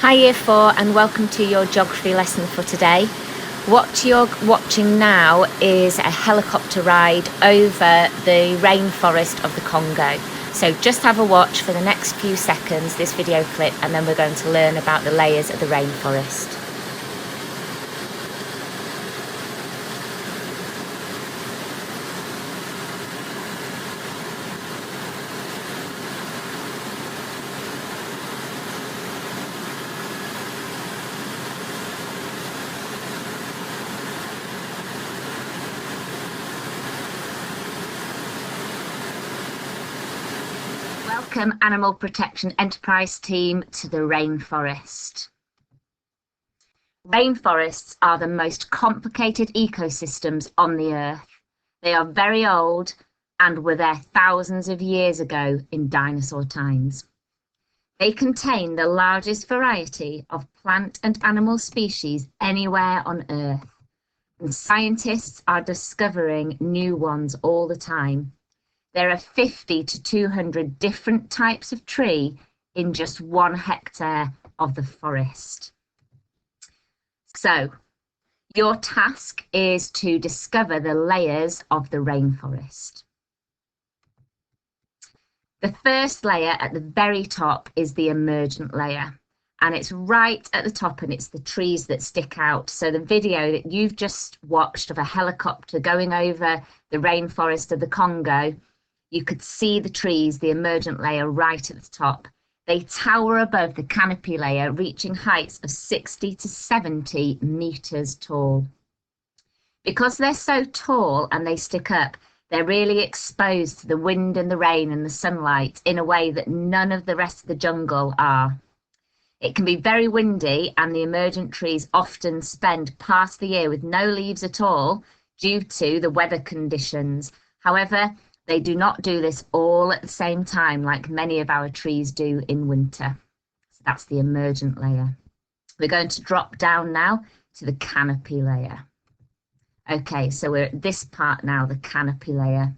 Hi Year 4 and welcome to your geography lesson for today. What you're watching now is a helicopter ride over the rainforest of the Congo. So just have a watch for the next few seconds, this video clip, and then we're going to learn about the layers of the rainforest. Welcome, Animal Protection Enterprise team, to the rainforest. Rainforests are the most complicated ecosystems on the Earth. They are very old and were there thousands of years ago in dinosaur times. They contain the largest variety of plant and animal species anywhere on Earth, and scientists are discovering new ones all the time. There are 50 to 200 different types of tree in just 1 hectare of the forest. So, your task is to discover the layers of the rainforest. The first layer at the very top is the emergent layer, and it's right at the top, and it's the trees that stick out. So the video that you've just watched of a helicopter going over the rainforest of the Congo, you could see the trees, the emergent layer, right at the top. They tower above the canopy layer, reaching heights of 60 to 70 meters tall. Because they're so tall and they stick up, they're really exposed to the wind and the rain and the sunlight in a way that none of the rest of the jungle are. It can be very windy, and the emergent trees often spend part of the year with no leaves at all due to the weather conditions. However, they do not do this all at the same time like many of our trees do in winter. So that's the emergent layer. We're going to drop down now to the canopy layer. Okay, so we're at this part now, the canopy layer.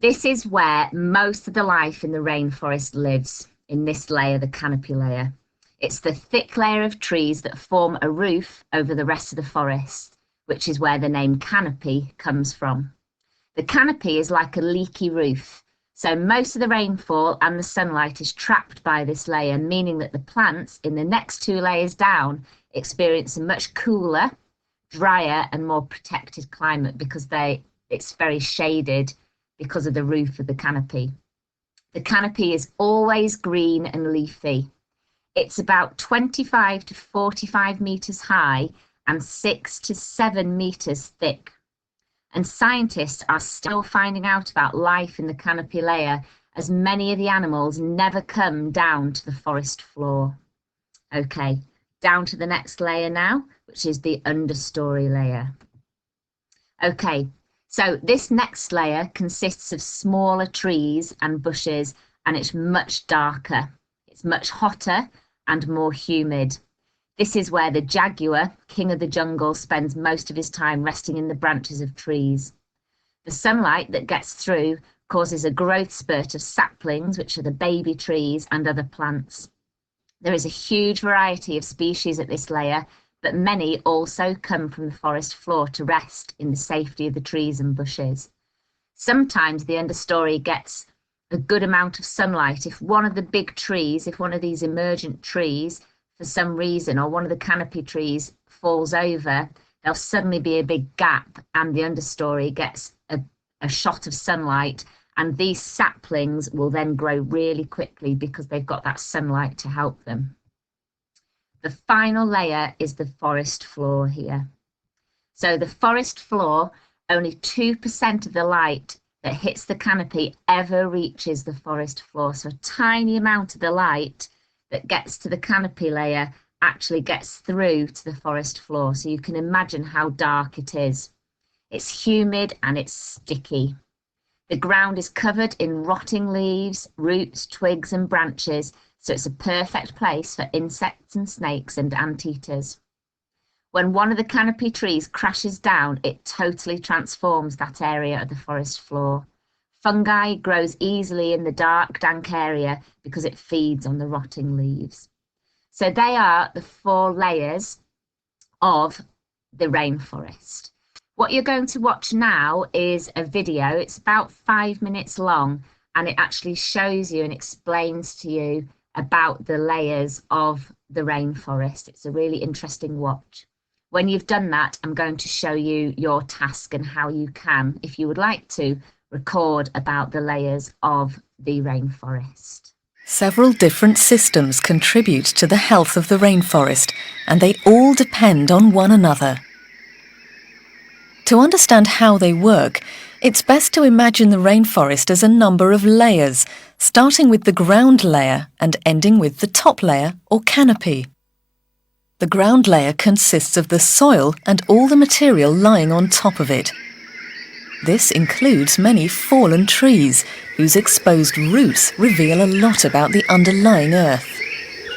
This is where most of the life in the rainforest lives, in this layer, the canopy layer. It's the thick layer of trees that form a roof over the rest of the forest, which is where the name canopy comes from. The canopy is like a leaky roof, so most of the rainfall and the sunlight is trapped by this layer, meaning that the plants in the next 2 layers down experience a much cooler, drier and more protected climate because it's very shaded because of the roof of the canopy. The canopy is always green and leafy. It's about 25 to 45 meters high and 6 to 7 meters thick. And scientists are still finding out about life in the canopy layer, as many of the animals never come down to the forest floor. Okay, down to the next layer now, which is the understory layer. Okay, so this next layer consists of smaller trees and bushes, and it's much darker. It's much hotter and more humid. This is where the jaguar, king of the jungle, spends most of his time resting in the branches of trees. The sunlight that gets through causes a growth spurt of saplings, which are the baby trees, and other plants. There is a huge variety of species at this layer, but many also come from the forest floor to rest in the safety of the trees and bushes. Sometimes the understory gets a good amount of sunlight. If one of the big trees, if one of these emergent trees, for some reason, or one of the canopy trees falls over, there'll suddenly be a big gap and the understory gets a shot of sunlight, and these saplings will then grow really quickly because they've got that sunlight to help them. The final layer is the forest floor here. So the forest floor, only 2% of the light that hits the canopy ever reaches the forest floor. So a tiny amount of the light that gets to the canopy layer actually gets through to the forest floor. So you can imagine how dark it is. It's humid and it's sticky. The ground is covered in rotting leaves, roots, twigs and branches, so it's a perfect place for insects and snakes and anteaters. When one of the canopy trees crashes down, it totally transforms that area of the forest floor. Fungi grows easily in the dark, dank area because it feeds on the rotting leaves. So they are the 4 layers of the rainforest. What you're going to watch now is a video. It's about 5 minutes long, and it actually shows you and explains to you about the layers of the rainforest. It's a really interesting watch. When you've done that, I'm going to show you your task and how you can, if you would like to, record about the layers of the rainforest. Several different systems contribute to the health of the rainforest, and they all depend on one another. To understand how they work, it's best to imagine the rainforest as a number of layers, starting with the ground layer and ending with the top layer or canopy. The ground layer consists of the soil and all the material lying on top of it. This includes many fallen trees, whose exposed roots reveal a lot about the underlying earth.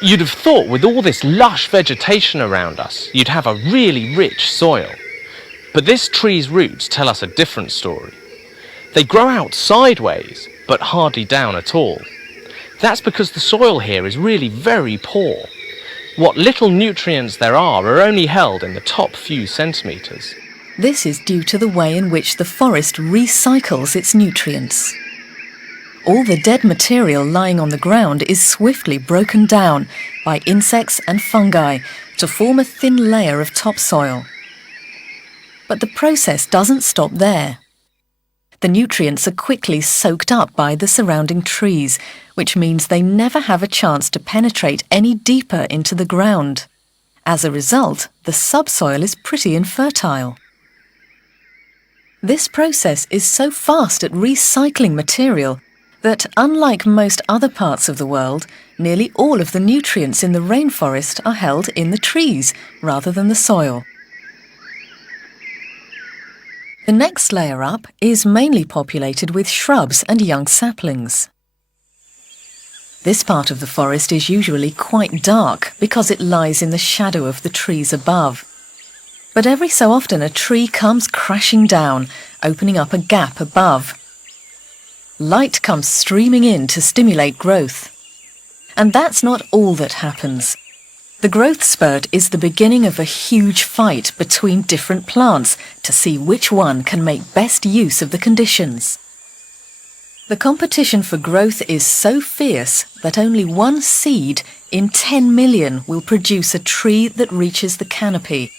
You'd have thought with all this lush vegetation around us, you'd have a really rich soil. But this tree's roots tell us a different story. They grow out sideways, but hardly down at all. That's because the soil here is really very poor. What little nutrients there are only held in the top few centimetres. This is due to the way in which the forest recycles its nutrients. All the dead material lying on the ground is swiftly broken down by insects and fungi to form a thin layer of topsoil. But the process doesn't stop there. The nutrients are quickly soaked up by the surrounding trees, which means they never have a chance to penetrate any deeper into the ground. As a result, the subsoil is pretty infertile. This process is so fast at recycling material that, unlike most other parts of the world, nearly all of the nutrients in the rainforest are held in the trees rather than the soil. The next layer up is mainly populated with shrubs and young saplings. This part of the forest is usually quite dark because it lies in the shadow of the trees above. But every so often a tree comes crashing down, opening up a gap above. Light comes streaming in to stimulate growth. And that's not all that happens. The growth spurt is the beginning of a huge fight between different plants to see which one can make best use of the conditions. The competition for growth is so fierce that only one seed in 10 million will produce a tree that reaches the canopy.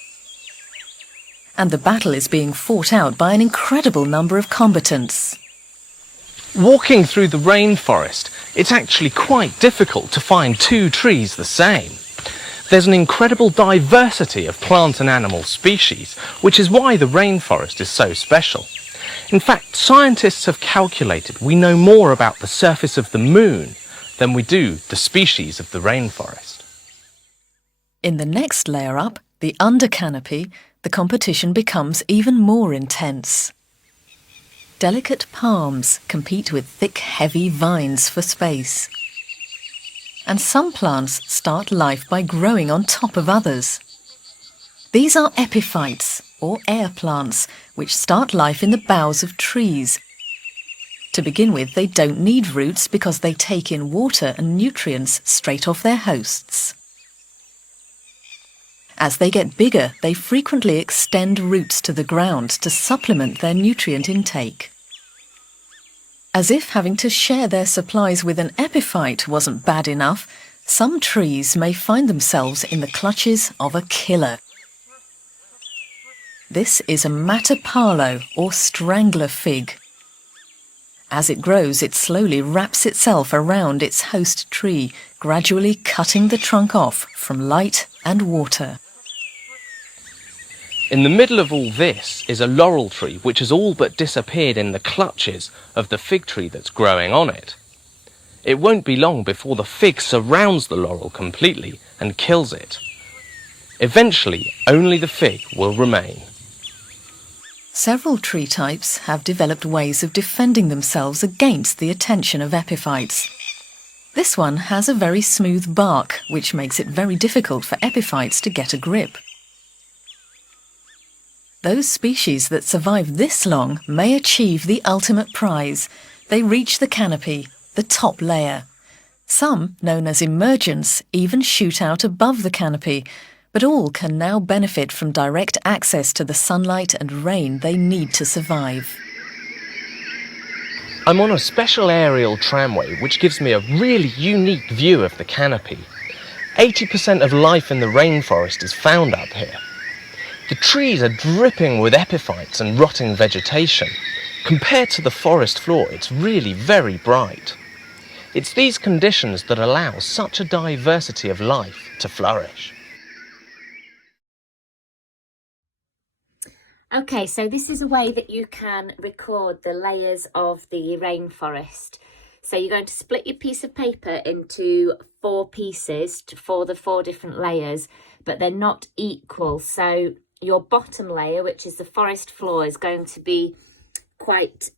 And the battle is being fought out by an incredible number of combatants. Walking through the rainforest, it's actually quite difficult to find 2 trees the same. There's an incredible diversity of plant and animal species, which is why the rainforest is so special. In fact, scientists have calculated we know more about the surface of the moon than we do the species of the rainforest. In the next layer up, the undercanopy, the competition becomes even more intense. Delicate palms compete with thick, heavy vines for space. And some plants start life by growing on top of others. These are epiphytes, or air plants, which start life in the boughs of trees. To begin with, they don't need roots because they take in water and nutrients straight off their hosts. As they get bigger, they frequently extend roots to the ground to supplement their nutrient intake. As if having to share their supplies with an epiphyte wasn't bad enough, some trees may find themselves in the clutches of a killer. This is a matapalo, or strangler fig. As it grows, it slowly wraps itself around its host tree, gradually cutting the trunk off from light and water. In the middle of all this is a laurel tree which has all but disappeared in the clutches of the fig tree that's growing on it. It won't be long before the fig surrounds the laurel completely and kills it. Eventually, only the fig will remain. Several tree types have developed ways of defending themselves against the attention of epiphytes. This one has a very smooth bark, which makes it very difficult for epiphytes to get a grip. Those species that survive this long may achieve the ultimate prize. They reach the canopy, the top layer. Some, known as emergents, even shoot out above the canopy, but all can now benefit from direct access to the sunlight and rain they need to survive. I'm on a special aerial tramway which gives me a really unique view of the canopy. 80% of life in the rainforest is found up here. The trees are dripping with epiphytes and rotting vegetation. Compared to the forest floor, it's really very bright. It's these conditions that allow such a diversity of life to flourish. Okay, so this is a way that you can record the layers of the rainforest. So you're going to split your piece of paper into 4 pieces for the 4 different layers, but they're not equal. So your bottom layer, which is the forest floor, is going to be quite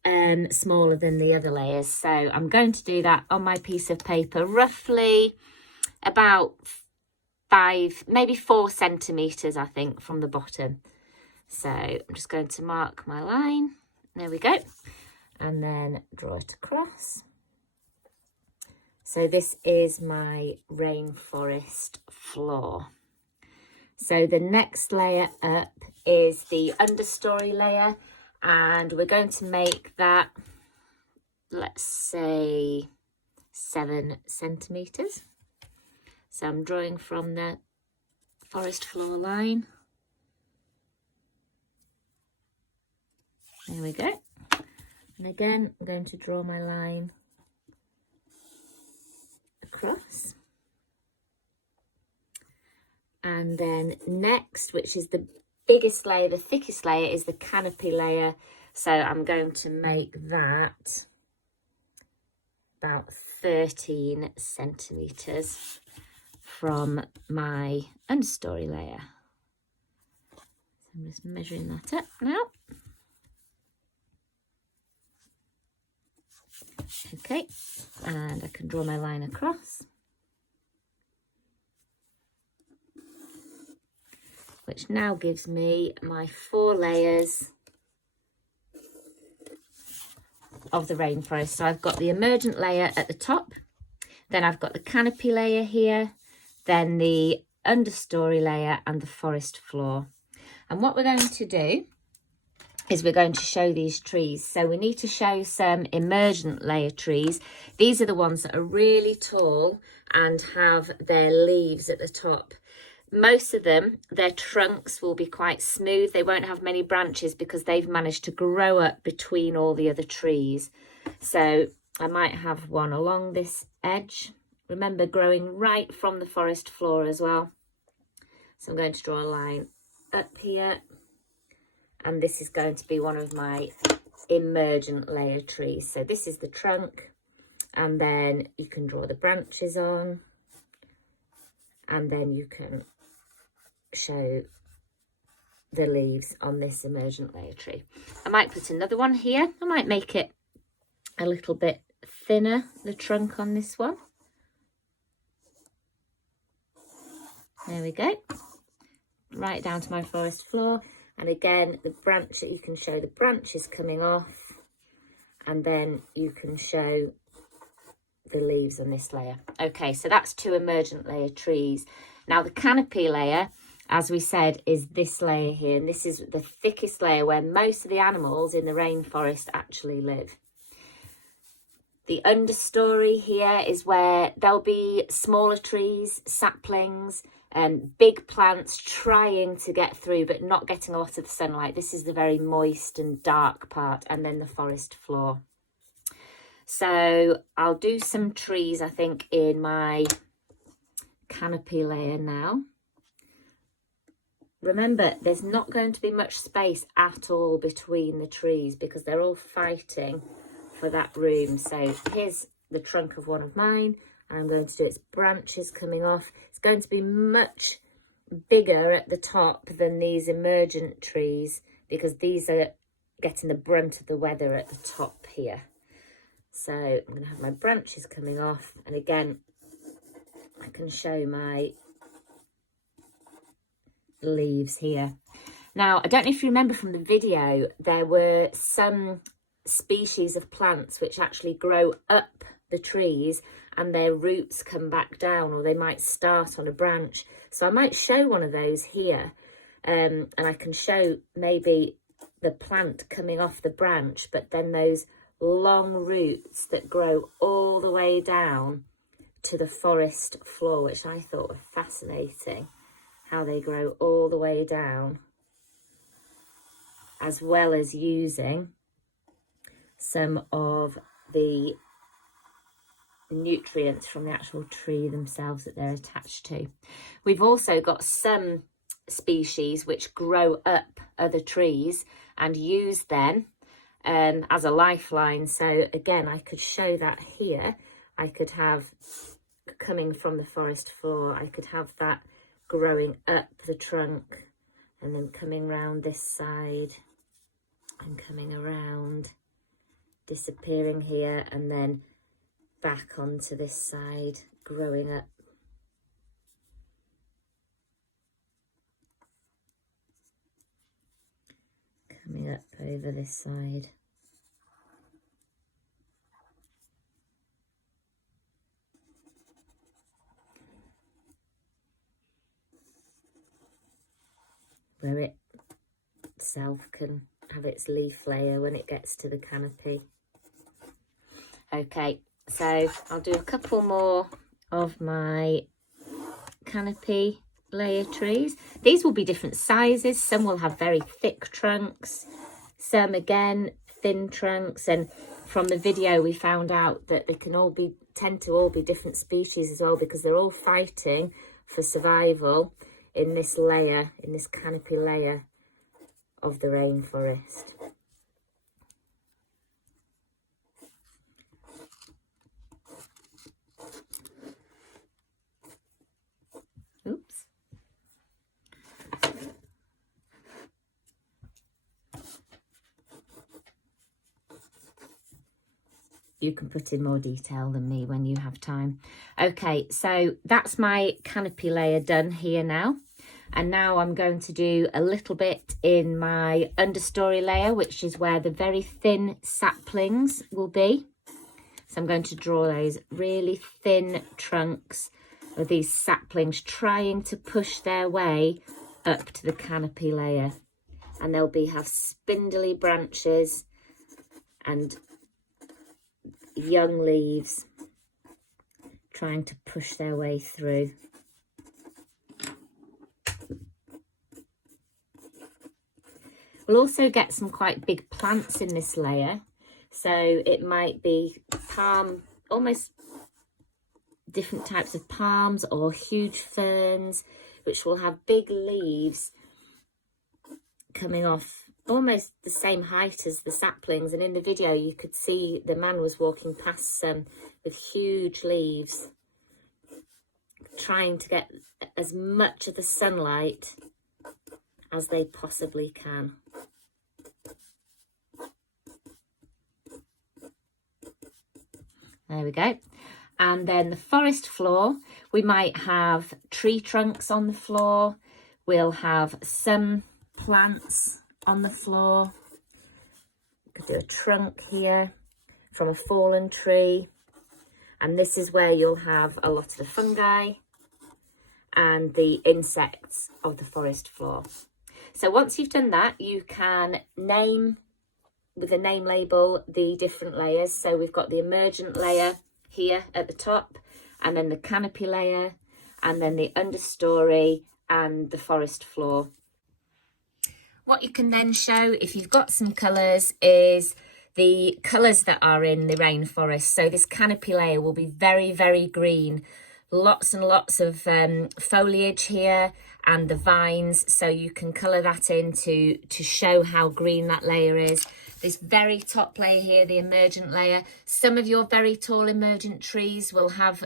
smaller than the other layers. So I'm going to do that on my piece of paper, roughly about 5, maybe 4 centimetres, I think, from the bottom. So I'm just going to mark my line. There we go. And then draw it across. So this is my rainforest floor. So the next layer up is the understory layer, and we're going to make that, let's say, 7 centimetres. So I'm drawing from the forest floor line. There we go. And again, I'm going to draw my line across. And then next, which is the biggest layer, the thickest layer, is the canopy layer. So I'm going to make that about 13 centimetres from my understory layer. So I'm just measuring that up now. Okay, and I can draw my line across, which now gives me my 4 layers of the rainforest. So I've got the emergent layer at the top, then I've got the canopy layer here, then the understory layer and the forest floor. And what we're going to do is we're going to show these trees. So we need to show some emergent layer trees. These are the ones that are really tall and have their leaves at the top. Most of them, their trunks will be quite smooth. They won't have many branches because they've managed to grow up between all the other trees. So I might have one along this edge. Remember, growing right from the forest floor as well. So I'm going to draw a line up here. And this is going to be one of my emergent layer trees. So this is the trunk, and then you can draw the branches on, and then you can show the leaves on this emergent layer tree. I might put another one here. I might make it a little bit thinner, the trunk on this one. There we go. Right down to my forest floor. And again, the branch, you can show the branches coming off, and then you can show the leaves on this layer. Okay, so that's 2 emergent layer trees. Now the canopy layer, as we said, is this layer here, and this is the thickest layer where most of the animals in the rainforest actually live. The understory here is where there'll be smaller trees, saplings, and big plants trying to get through but not getting a lot of the sunlight. This is the very moist and dark part, and then the forest floor. So I'll do some trees, I think, in my canopy layer now. Remember, there's not going to be much space at all between the trees because they're all fighting for that room. So here's the trunk of one of mine. I'm going to do its branches coming off. It's going to be much bigger at the top than these emergent trees because these are getting the brunt of the weather at the top here. So I'm going to have my branches coming off, and again I can show my leaves here. Now, I don't know if you remember from the video, there were some species of plants which actually grow up the trees and their roots come back down, or they might start on a branch. So I might show one of those here, and I can show maybe the plant coming off the branch, but then those long roots that grow all the way down to the forest floor, which I thought were fascinating, how they grow all the way down, as well as using some of the nutrients from the actual tree themselves that they're attached to. We've also got some species which grow up other trees and use them as a lifeline. So again, I could show that here. I could have, coming from the forest floor, I could have that growing up the trunk and then coming round this side and coming around, disappearing here, and then back onto this side, growing up. Coming up over this side. Where it itself can have its leaf layer when it gets to the canopy. Okay, so I'll do a couple more of my canopy layer trees. These will be different sizes. Some will have very thick trunks, some again thin trunks, and from the video we found out that they can tend to all be different species as well, because they're all fighting for survival in this layer, in this canopy layer of the rainforest. Oops. You can put in more detail than me when you have time. Okay, so that's my canopy layer done here now. And now I'm going to do a little bit in my understory layer, which is where the very thin saplings will be. So I'm going to draw those really thin trunks of these saplings trying to push their way up to the canopy layer. And they'll have spindly branches and young leaves trying to push their way through. We'll also get some quite big plants in this layer. So it might be palm, almost different types of palms, or huge ferns, which will have big leaves coming off almost the same height as the saplings. And in the video you could see the man was walking past some with huge leaves, trying to get as much of the sunlight as they possibly can. There we go. And then the forest floor, we might have tree trunks on the floor. We'll have some plants on the floor. Could do a trunk here from a fallen tree. And this is where you'll have a lot of the fungi and the insects of the forest floor. So once you've done that, you can name with a name label the different layers. So we've got the emergent layer here at the top, and then the canopy layer, and then the understory and the forest floor. What you can then show, if you've got some colours, is the colours that are in the rainforest. So this canopy layer will be very, very green. Lots and lots of foliage here and the vines, so you can colour that in to show how green that layer is. This very top layer here, the emergent layer, some of your very tall emergent trees will have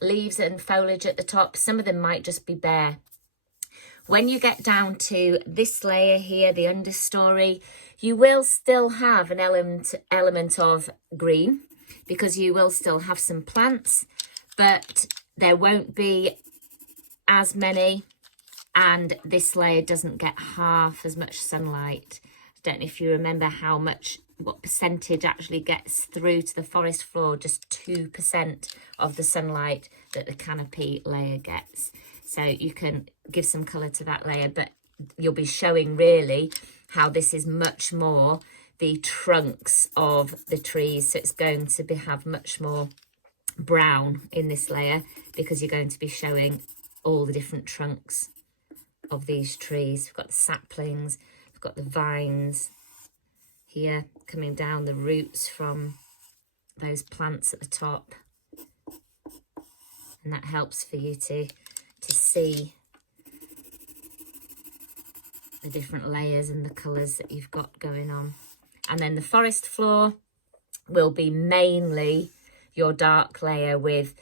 leaves and foliage at the top. Some of them might just be bare. When you get down to this layer here, the understory, you will still have an element of green, because you will still have some plants, but there won't be as many, and this layer doesn't get half as much sunlight. I don't know if you remember how much what percentage actually gets through to the forest floor. Just 2% of the sunlight that the canopy layer gets. So you can give some colour to that layer, but you'll be showing really how this is much more the trunks of the trees. So it's going to have much more brown in this layer because you're going to be showing all the different trunks of these trees. We've got the saplings, we've got the vines here coming down, the roots from those plants at the top, and that helps for you to see the different layers and the colours that you've got going on. And then the forest floor will be mainly your dark layer with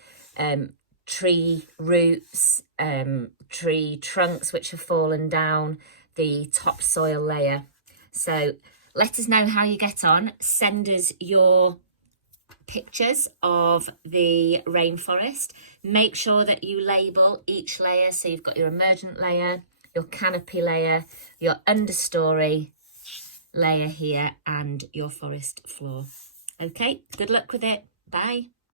tree roots, tree trunks which have fallen down, the topsoil layer. So let us know how you get on. Send us your pictures of the rainforest. Make sure that you label each layer. So you've got your emergent layer, your canopy layer, your understory layer here, and your forest floor. Okay, good luck with it. Bye.